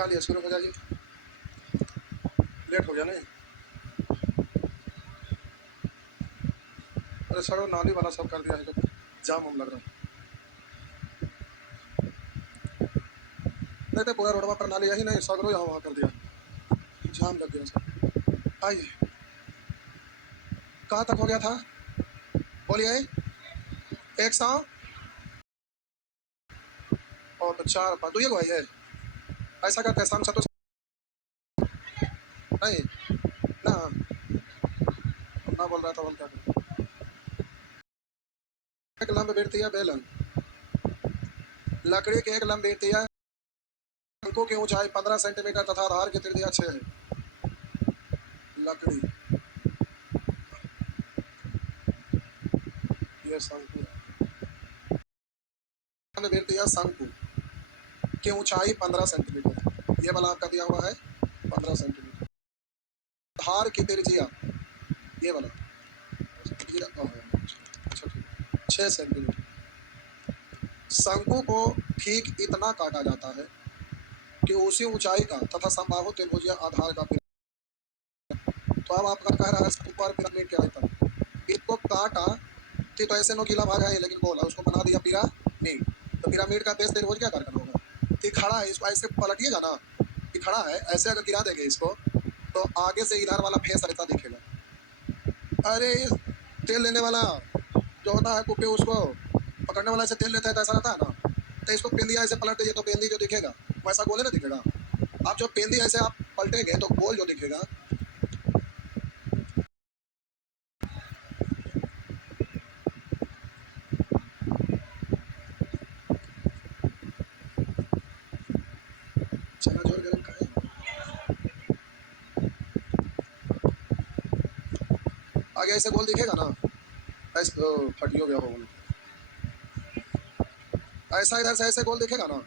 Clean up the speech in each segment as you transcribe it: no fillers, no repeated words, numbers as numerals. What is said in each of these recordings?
डालिए, शुरू हो जाइए, लेट हो गया नहीं। अरे छोड़ो, नाली वाला सब कर दिया है, तो जाम हम लग रहा है। नहीं तो पूरा रोडवा पर नाली यही नहीं, सगरो यहाँ वहाँ कर दिया, जाम लग गया सब। आइए, कहाँ तक हो गया था, बोलिए। 100 और तो 4 5 2 भाई है। ऐसा करते हैं शाम से तो नहीं ना, ना बोल रहा था, बोल क्या करें। एक लंब बेरती है बेलन, लकड़ी की एक लंब बेरती है, शंकु की ऊंचाई 15 सेंटीमीटर तथा आधार की त्रिज्या 6 है। लकड़ी, ये शंकु बेरती है, शंकु की ऊंचाई 15 सेंटीमीटर, ये वाला आपका दिया हुआ है 15 सेंटीमीटर। आधार की त्रिज्या, ये वाला 6 सेंटीमीटर। शंकु को ठीक इतना काटा जाता है कि उसी ऊंचाई का तथा समबाहु त्रिभुजीय आधार का। तो अब आपका कह रहा है शंकु और पिरामिड क्या होता है, इसको काटा थी तो ऐसे नोकीला भाग है, लेकिन बोला उसको बना दिया पिरामिड। तो पिरामिड का बेस त्रिभुज क्या कार्य होगा, कि खड़ा है, इसको ऐसे पलटिएगा ना, कि खड़ा है, ऐसे अगर गिरा देंगे इसको तो आगे से इधर वाला फेस ऐसा दिखेगा। अरे तेल लेने वाला जो होता है कुप्पी, उसको पकड़ने वाला ऐसे तेल लेता है तो ऐसा रहता है ना, तो इसको पेंदिया ऐसे पलट दीजिए तो पेंदी जो दिखेगा वैसा गोले ना दिखेगा। आप जो पेंदी ऐसे आप पलटेंगे तो गोल जो दिखेगा। चना जोर गरम खाए, आगे ऐसे गोल दिखेगा ना, ऐसे फटियो गया होगा, ऐसा इधर से ऐसे गोल दिखेगा ना,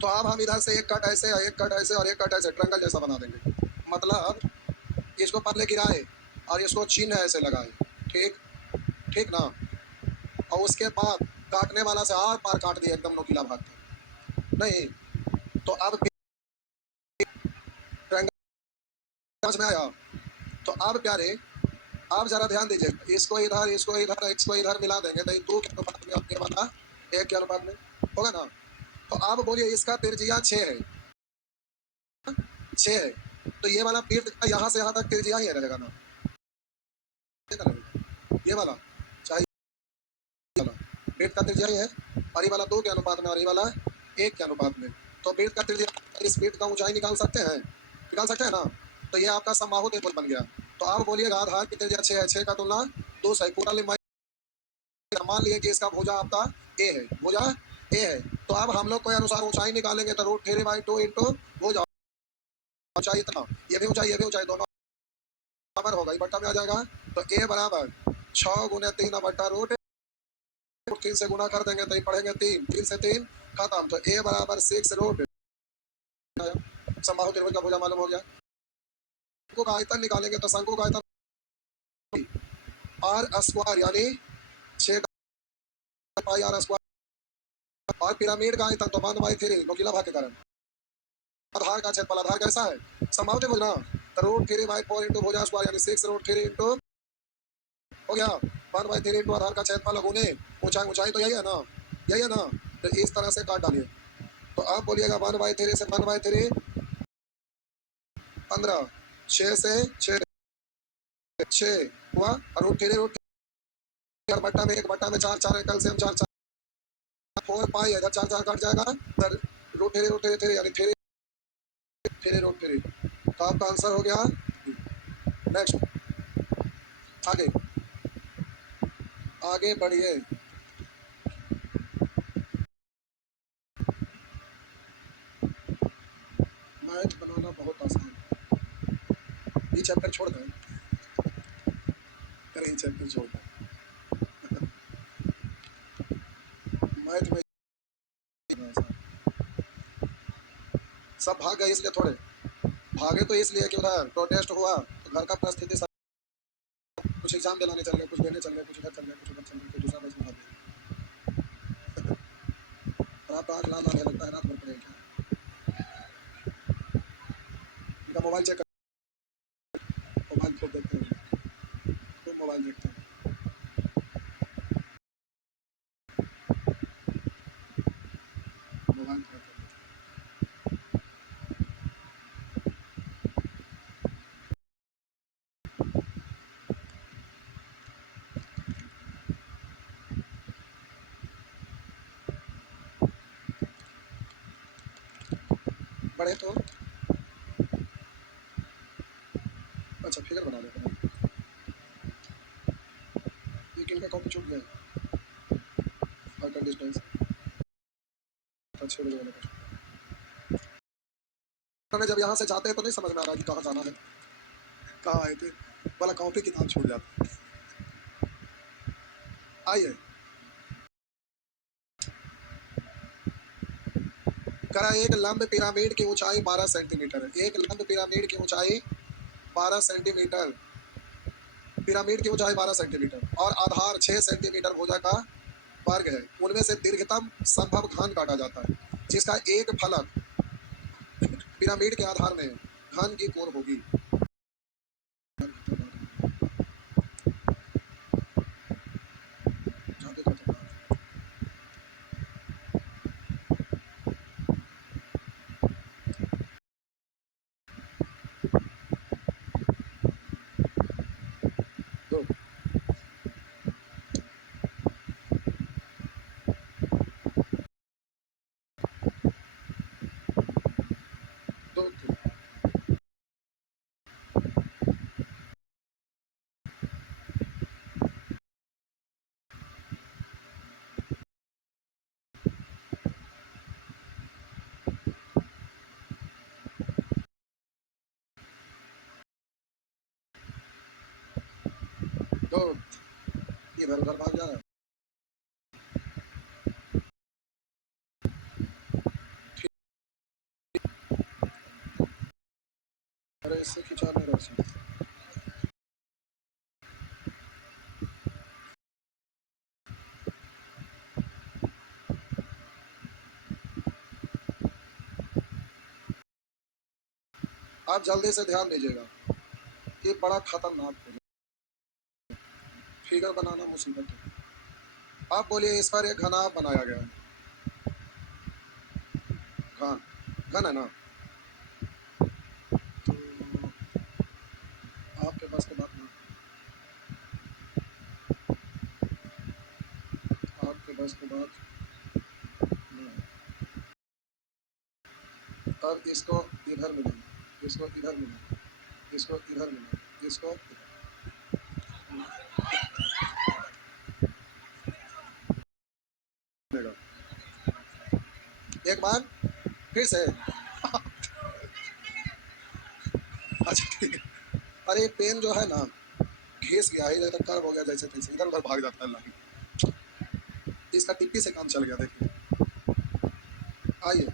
तो अब हम इधर से एक कट ऐसे, एक कट ऐसे और एक कट ऐसे ट्रायंगल जैसा बना देंगे। मतलब इसको पतले गिराए और इसको चिन्ह ऐसे लगाए, ठीक ठीक ना, और उसके बाद काटने वाला से आर पार काट दिया एकदम नोकीला भाग नहीं। तो अब ट्रायंगल समझ में आया। तो अब प्यारे, आप जरा ध्यान दीजिए, इसको इधर इसको इधर इसको इधर मिला देंगे तो ये 2 के अनुपात में आपके बना 1 के अनुपात में होगा ना। तो आप बोलिए इसका त्रिज्या 6 है, 6 है, तो ये वाला पीठ का यहाँ से यहाँ तक त्रिज्या ही रहेगा ना, ये वाला चाहे वाला पीठ का त्रिज्या ही है, और ये वाला 2 के अनुपात में और ये वाला 1 के अनुपात में। तो पीठ का त्रिज्या, इस पीठ का ऊंचाई निकाल सकते हैं ना। तो ये आपका समबाहु त्रिभुज बन गया। तो आप बोलिएगा आधार की त्रिज्या 6 है, 6 का तुलना 2 से पूरा लंबाई, मान लिए कि इसका भुजा आपका ए है, भुजा ए है, तो अब हम लोग के अनुसार ऊंचाई निकालेंगे तो √3/2 इंटू भुजा ऊंचाई इतना, ये भी ऊंचाई दोनों बराबर होगा, ये बट्टा में आ जाएगा। तो ए बराबर 6 गुने 3 बट्टा रूट 3 से गुना कर देंगे तो ये पढ़ेंगे 3, 3 से 3 खत्म। तो ए बराबर 6 रूट, समबाहु त्रिभुज का भुजा मालूम हो गया। शंकु का आयतन निकालेंगे तो शंकु का आयतन आर स्क्वायर यानी 6 पाई आर स्क्वायर, और पिरामिड का आयतन तो 1/3 नोकीला भाग के कारण। आधार का क्षेत्रफल, आधार कैसा है समबाहु त्रिभुज ना, तो √3/4 इंटू भुजा स्क्वायर यानी 6√3 इंटू हो गया 1/3 इंटू आधार का क्षेत्रफल गुने ऊंचाई, ऊंचाई तो यही है ना। तो इस तरह से काट डालिए। तो आप बोलिएगा 1/3 से 1/3 15, 6 से 6 6 हुआ, और √3 बट्टा में 1 बट्टा में 4 4 कल से हम 4 4 4 पाई इधर 4 4 कट जाएगा, इधर √3 यानी 3 तो आपका आंसर हो गया। नेक्स्ट, आगे आगे बढ़िए। मैथ बनाना बहुत आसान है, ये चैप्टर छोड़ दें, करें चैप्टर छोड़ दें, मैथ में सब भाग गए इसलिए थोड़े भागे, तो इसलिए कि उधर प्रोटेस्ट हुआ तो घर का परिस्थिति सब, कुछ एग्जाम दिलाने चल गए, कुछ देने चल गए, कुछ इधर चल गए, कुछ उधर चल गए, तो दूसरा बैच में भाग गए। और आपका आज लाल लाल लगता है, रात भर पड़ेगा क्या। का मोबाइल चेक कर, मोबाइल खूब देखते हैं, खूब मोबाइल देखते हैं, मोबाइल खूब देखते हैं। बड़े तो अच्छा फिगर बना लो, एक इनका कॉपी छूट गया है, फाइव डिस्टेंस अच्छे बजे वाला क्वेश्चन। जब यहाँ से जाते हैं तो नहीं समझ में आ रहा कि कहाँ जाना है, कहाँ आए थे, वाला कॉपी किताब छूट जाती है। आइए करा, एक लंब पिरामिड की ऊंचाई 12 सेंटीमीटर है। एक लंब पिरामिड की ऊंचाई 12 सेंटीमीटर, पिरामिड की ऊंचाई 12 सेंटीमीटर और आधार 6 सेंटीमीटर भुजा का वर्ग है। उनमें से दीर्घतम संभव घन काटा जाता है, जिसका एक फलक पिरामिड के आधार में घन की कोण होगी। दो दो दो इधर उधर भाग जा रहा है। अरे इससे खिंचा नहीं रहा। आप जल्दी से ध्यान दीजिएगा, ये बड़ा खतरनाक है, फिगर बनाना मुसीबत है। आप बोलिए इस पर एक घना बनाया गया है, घन घन है ना, तो आपके पास की बात ना, आपके पास की बात नहीं। अब इसको इधर मिलेगा, इसको इधर मिलेगा, इसको इधर मिलेगा, इसको मिलेगा। एक बार फिर से अच्छा ठीक है। अरे पेन जो है ना घिस गया है, इधर कर्व हो गया, जैसे तैसे इधर उधर भाग जाता है लाइन, इसका टिप्पी से काम चल गया। देखिए आइए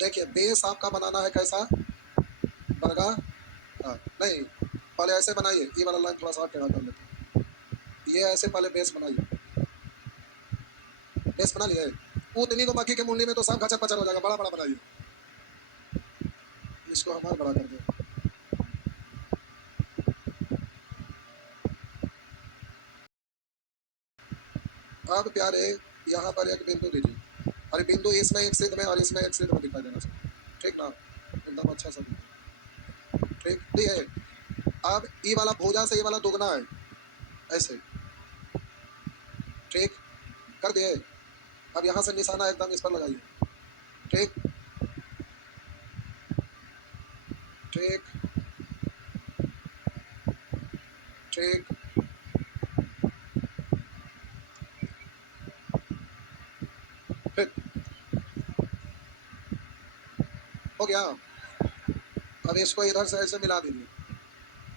देखिए, बेस आपका बनाना है कैसा बनेगा। हाँ नहीं, पहले ऐसे बनाइए, ये वाला लाइन थोड़ा सा टेढ़ा कर लेते हैं, ये ऐसे पहले बेस बनाइए, बेस बना लिए, उतनी को मक्खी के मुंडी में तो सब खचर पचर हो जाएगा, बड़ा बड़ा बनाइए, इसको हमारा बड़ा कर दे। अब प्यारे यहाँ पर एक बिंदु दीजिए, अरे बिंदु इसमें एक सिद्ध में और इसमें एक सिद्ध में दिखाई देना चाहिए, ठीक ना, एकदम अच्छा सा ठीक ठीक है। अब ये वाला भुजा से ये वाला दुगना है, ऐसे ठीक कर दिए। अब यहाँ से निशाना एकदम इस पर लगाइए, ठीक ठीक ठीक, फिर हो गया। अब इसको इधर से ऐसे मिला दीजिए,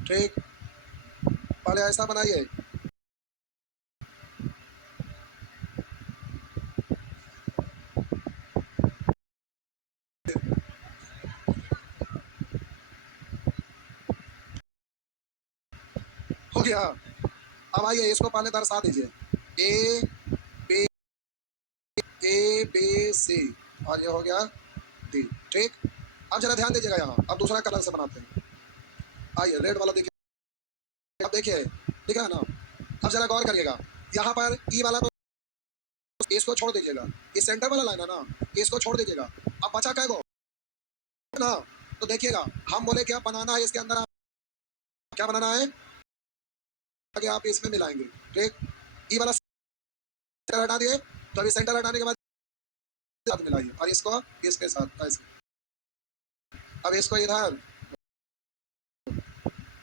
ठीक, पहले ऐसा बनाइए, हो गया। अब आइए इसको पहले दर्शा दीजिए, A B, A B C, और ये हो गया डी, ठीक। अब जरा ध्यान दीजिएगा यहाँ, अब दूसरा कलर से बनाते हैं। आइए रेड वाला देखिए, अब देखिए दिख रहा है ना। अब जरा गौर करिएगा, यहाँ पर ई वाला तो इसको छोड़ दीजिएगा, ये सेंटर वाला लाइन है ना, इसको छोड़ दीजिएगा। अब बचा क्या गो ना, तो देखिएगा हम बोले क्या बनाना है इसके अंदर, आप क्या बनाना है कि आप इसमें मिलाएंगे। ठीक, ई वाला सेंटर हटा दिए, तो अभी सेंटर हटाने के बाद साथ मिलाइए और इसको इसके साथ ऐसे। अब इसको इधर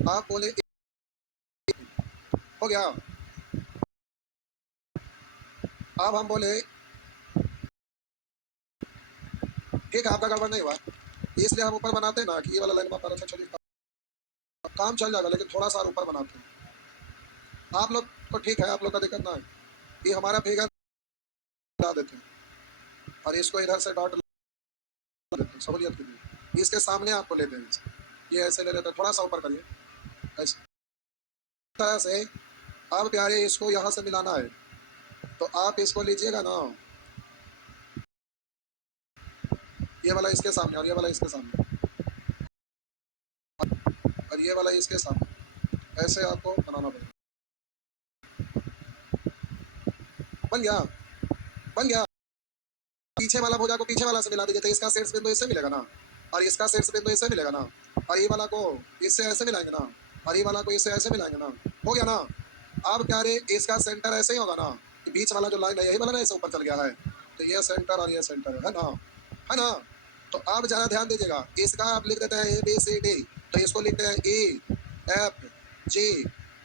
आप बोले हो गया। अब हम बोले ठीक है, आपका गड़बड़ नहीं हुआ, इसलिए हम ऊपर बनाते हैं ना कि ये वाला लाइन पर अच्छा चलिए काम चल जाएगा, लेकिन थोड़ा सा ऊपर बनाते हैं। आप लोग तो ठीक है, आप लोग का दिक्कत ना है, ये हमारा फिगर ला देते हैं और इसको इधर से डॉट देते हैं सहूलियत के लिए। इसके सामने आपको लेते हैं, ये ऐसे ले लेते हैं, थोड़ा सा ऊपर करिए ऐसे तरह से। अब प्यारे इसको यहाँ से मिलाना है, तो आप इसको लीजिएगा ना, ये वाला इसके सामने और ये वाला इसके सामने और ये वाला इसके सामने, ऐसे आपको बनाना पड़ेगा। बन गया, बन गया। पीछे वाला भुजा को पीछे वाला से मिला दीजिए, तो इसका शीर्ष बिंदु इससे मिलेगा ना, और इसका शीर्ष बिंदु इससे मिलेगा ना, और ये वाला को इससे ऐसे मिलाएंगे ना, और ये वाला को इससे ऐसे मिलाएंगे ना, हो गया ना। अब क्या रे, इसका सेंटर ऐसे ही होगा ना, बीच वाला जो लाइन है यही वाला ना, ऐसे ऊपर चल गया है, तो ये सेंटर और ये सेंटर है ना, है ना। तो अब जरा ध्यान दीजिएगा, इसका आप लिख देते हैं ए बी सी डी, तो इसको लिखते हैं ई एफ जी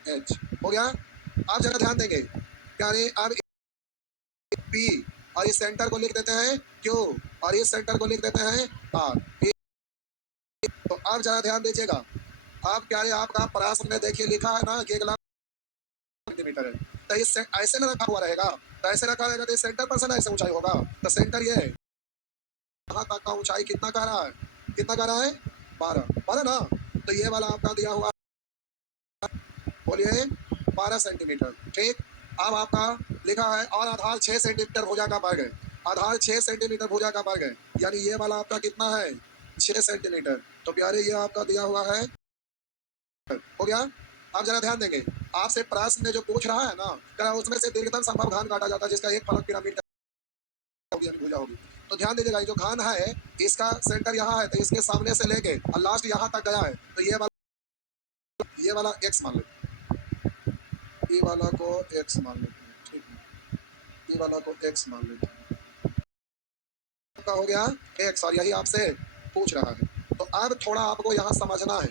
एच, हो गया। आप जरा ध्यान देंगे क्या रे, अब पी और इस सेंटर को लिख देते हैं क्यू और इस सेंटर को लिख देते हैं आर। तो अब जरा ध्यान दीजिएगा, आप क्या है, आपका प्रश्न में देखिए लिखा है ना कि 1,00,000 सेंटीमीटर है, तो इस ऐसे में रखा हुआ रहेगा, तो ऐसे रखा रहेगा तो सेंटर पर से ना ऐसे ऊंचाई होगा, तो सेंटर ये है, यहाँ तक का ऊंचाई कितना कह रहा है, कितना कह रहा है 12 ना, तो ये वाला आपका दिया हुआ बोलिए 12 सेंटीमीटर। ठीक, अब आपका लिखा है और आधार 6 सेंटीमीटर भुजा का बढ़ गए, आधार 6 सेंटीमीटर भुजा का बढ़ गए, यानी ये वाला आपका कितना है 6 सेंटीमीटर। तो प्यारे ये आपका दिया हुआ है, हो गया। आप जरा ध्यान देंगे, आपसे प्रश्न में जो पूछ रहा है ना, क्या उसमें से दीर्घतम संभव घान काटा जाता है जिसका एक फलक पिरामिड का भुजा होगी। तो ध्यान दीजिएगा, ये जो घान है इसका सेंटर यहाँ है, तो इसके सामने से लेके और लास्ट यहाँ तक गया है, तो ये वाला एक्स मान लेते हैं, ये वाला को एक्स मान लेते हैं। ठीक है, ये वाला को एक्स मान लेते हैं, का हो गया एक्स, और यही आपसे पूछ रहा है। तो अब थोड़ा आपको यहाँ समझना है,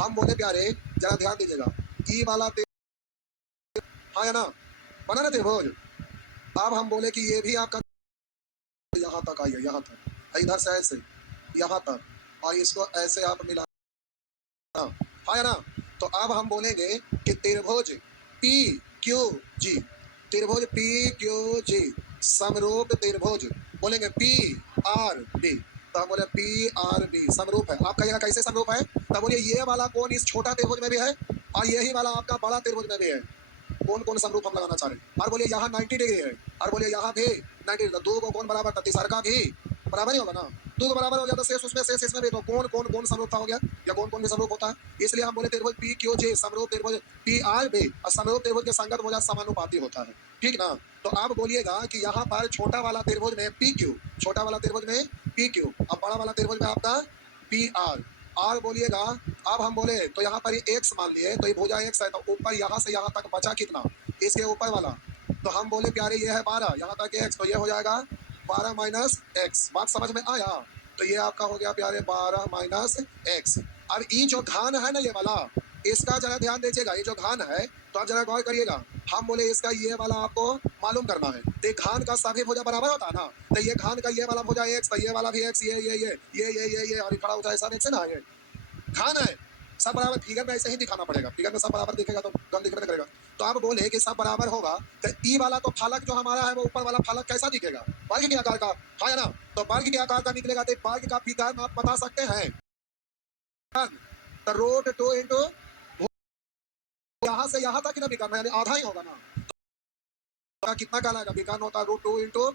हम बोले प्यारे जरा ध्यान दीजिएगा, ई वाला हाँ या ना, बना ना त्रिभुज। अब हम बोले कि ये भी आपका यहाँ तक आइए, यहाँ तक इधर से ऐसे यहाँ तक, और इसको ऐसे आप मिला, हाँ या ना। तो अब हम बोलेंगे कि त्रिभुज पी क्यू जी, त्रिभुज पी क्यू जी समरूप त्रिभुज, बोलेंगे पी आर बी, तो हम बोले पी आर बी समरूप है। आप कहिएगा कैसे समरूप है, तो बोलिए ये वाला कोण इस छोटा त्रिभुज में भी है और यही वाला आपका बड़ा त्रिभुज में भी है। कौन कौन समरूप हम लगाना चाह रहे हैं, और बोलिए यहाँ 90 डिग्री है, और बोलिए यहाँ भी 90 डिग्री, दो को कौन बराबर, तो तीसरा का भी बराबर ही होगा ना, दो को बराबर हो गया तो शेष उसमें शेष इसमें भी, तो कौन कौन कौन समरूपता हो गया, या कौन कौन भी समरूप होता है। इसलिए हम बोले त्रिभुज पी क्यू जे समरूप त्रिभुज पी आर बी, और समरूप त्रिभुज के संगत भुजा समानुपाती होता है। ठीक ना, तो आप बोलिएगा कि यहाँ पर छोटा वाला त्रिभुज में पी क्यू, छोटा वाला त्रिभुज में पी क्यू, और बड़ा वाला त्रिभुज में आपका पी आर, आर बोलिएगा। अब हम बोले तो यहाँ पर एक्स मान लिए, तो ये भुजा एक्स है, तो ऊपर यहाँ से यहाँ तक बचा कितना, इसके ऊपर वाला, तो हम बोले प्यारे ये है 12, यहाँ तक एक्स, तो ये हो जाएगा 12 माइनस एक्स। बात समझ में आया, तो ये आपका हो गया प्यारे 12 माइनस एक्स। अब ये जो घान है ना ये वाला, इसका जरा ध्यान दीजिएगा, ये जो घान है तो आप जरा गौर करिएगा, हम बोले इसका ये वाला आपको मालूम करना है, तो घान का सभी भुजा बराबर होता है ना, तो ये घान का ये वाला भुजा एक्स, तो ये वाला भी एक्स, ये और खड़ा होता है सब एक्स है ना, ये घान है, सब बराबर। फिगर में ऐसे ही दिखाना पड़ेगा, फिगर में सब बराबर दिखेगा तो गन दिखने करेगा। तो आप बोले कि सब बराबर होगा, तो ई वाला तो फालक जो हमारा है वो ऊपर वाला फालक कैसा दिखेगा, वर्ग के आकार का, हाँ या ना, तो वर्ग के आकार का निकलेगा, तो वर्ग का फिगर आप बता सकते हैं, तो रूट 2 इंटू यहाँ से यहाँ तक ना विकर्ण, यानी आधा ही होगा ना, तो कितना कहलाएगा, विकर्ण होता है रूट 2 इंटू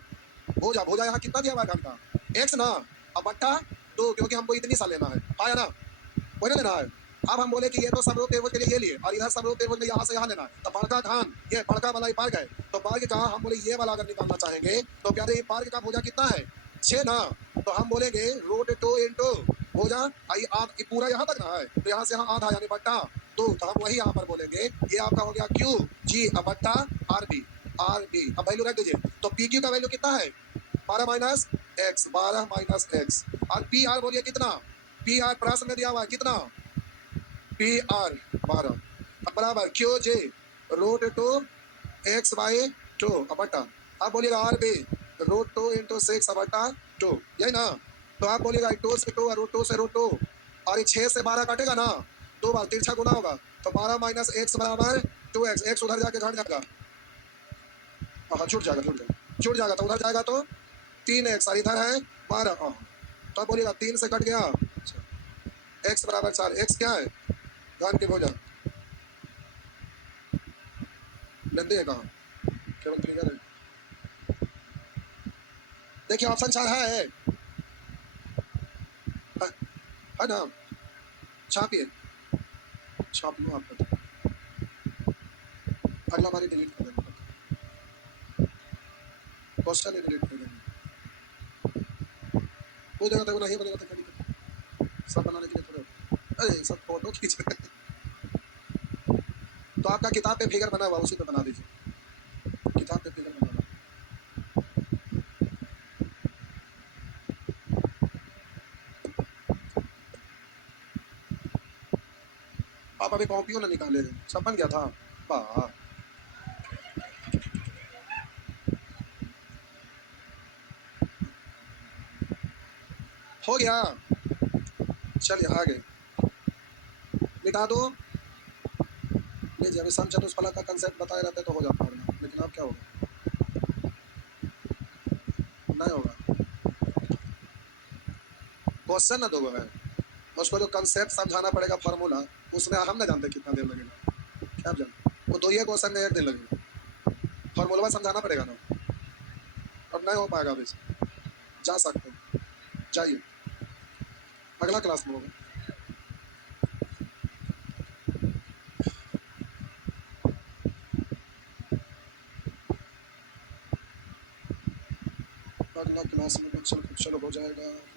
भुजा, भुजा यहाँ कितना दिया हुआ है घन का एक्स ना, अब बट्टा 2 क्योंकि हमको इतनी सा लेना है, आया ना, वही ना लेना है। अब हम बोले कि ये तो समरूप त्रिभुज के लिए ये लिए और इधर समरूप त्रिभुज में यहाँ से यहाँ लेना है, तो बड़का घन ये बड़का वाला वर्ग है, तो वर्ग का हम बोले ये वाला अगर निकालना चाहेंगे तो प्यारे ये वर्ग का भुजा कितना है 6 ना, तो हम बोलेंगे √2 इंटू भुजा आई आध पूरा यहाँ तक ना है, तो यहाँ से यहाँ आधा यानी बट्टा 2, तो हम वही यहाँ पर बोलेंगे ये आपका हो गया क्यू जी बट्टा आर बी। अब वैल्यू रख दीजिए, तो पी क्यू का वैल्यू कितना है 12 माइनस एक्स और पी आर बोलिए कितना, पी आर प्रश्न में दिया हुआ है कितना, पी आर 12 बराबर क्यू जे √2 एक्स बाई 2 बटा, आप बोलिएगा आर बी √2 इंटू 6 बटा 2, यही ना, तो आप बोलिएगा 2 से 2 √2 से √2 और 6 से 12 काटेगा ना, 2 बार तिरछा गुना होगा, तो 12 माइनस एक्स बराबर 2x, एक्स उधर जाके घट जाएगा, हाँ छूट जाएगा तो उधर जाएगा तो 3x और इधर है 12, तो आप बोलिएगा 3 से कट गया, x बराबर 4, x क्या है घन के भुजा, लेंदे है कहाँ केवल क्लियर है, देखिए ऑप्शन 4 है ना, छापिए छाप लो आपका, अगला बारी डिलीट कर देना, क्वेश्चन ही डिलीट कर देना, वो जगह तक नहीं बनेगा तो क्या दिक्कत, सब बनाने के लिए थोड़ा, अरे सब फोटो खींच रहे तो आपका किताब पे फिगर बना हुआ उसी पे बना दीजिए, किताब पे फिगर बना हुआ, आप अभी कॉपियों ना निकाले, सब बन गया था, वाह हो गया, चलिए आगे मिटा दो, लीजिए अभी सम चतुष्फलक का कंसेप्ट बताए रहते तो हो जाता है, लेकिन अब क्या होगा, नहीं होगा, क्वेश्चन ना दो है, उसको जो कंसेप्ट समझाना पड़ेगा फार्मूला, उसमें हम ना जानते कितना देर लगेगा, क्या आप जानते, वो 2 ही क्वेश्चन में 1 दिन लगेगा, फार्मूला समझाना पड़ेगा ना, अब नहीं हो पाएगा अभी से, जा सकते हैं, जाइए अगला क्लास में होगा। अगला क्लास में बच्चों हो जाएगा।